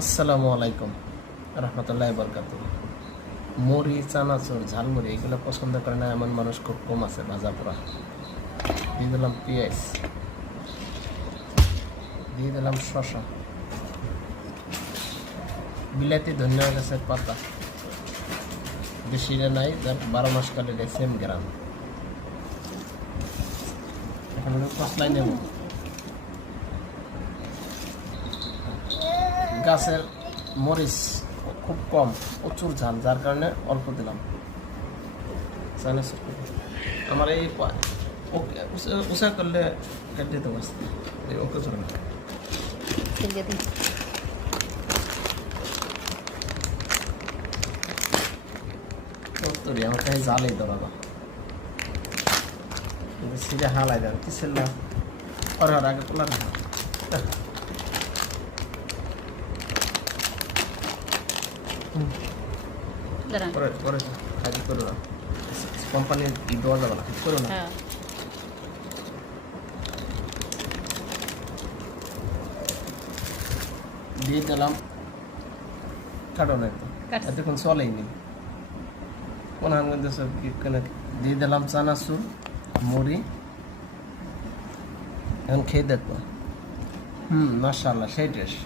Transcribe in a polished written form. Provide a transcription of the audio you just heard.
আসসালামু আলাইকুম রহমতুল্লাহ বরকাত। মুড়ি, চানাচুর, ঝালমুড়ি এগুলো পছন্দ করে না এমন মানুষ খুব কম আছে। ভাজা পোড়া দিয়ে দিলাম, পেঁয়াজ দিয়ে দিলাম, শসা, বিলাতি, ধনিয়া গাছের পাতা, বেশিটা নাই, 12 মাস কালে সেম গ্রাম। এখন কসলাই নেব, গাছের মরিচ খুব কম, প্রচুর ঝাল, যার কারণে অল্প দিলাম। আমার এই উষা করলে কেটে দিতে পারছি, ওকে চলে না। আমার কাছে জালেই দেওয়া না, কিন্তু সিধে হালাই দেন কি ছিল আর আগে তোলা না। পরে পরে খালি করো না, কোম্পানির দেওয়া যাবে না, করো না। দিয়ে দিলাম, কাটো না একটু, এতক্ষণ চলেই নি কোন দিয়ে দিলাম চানাচুর, মুড়ি। এখন খেয়ে দেখবো। মাশাআল্লাহ, সেই টেস্ট।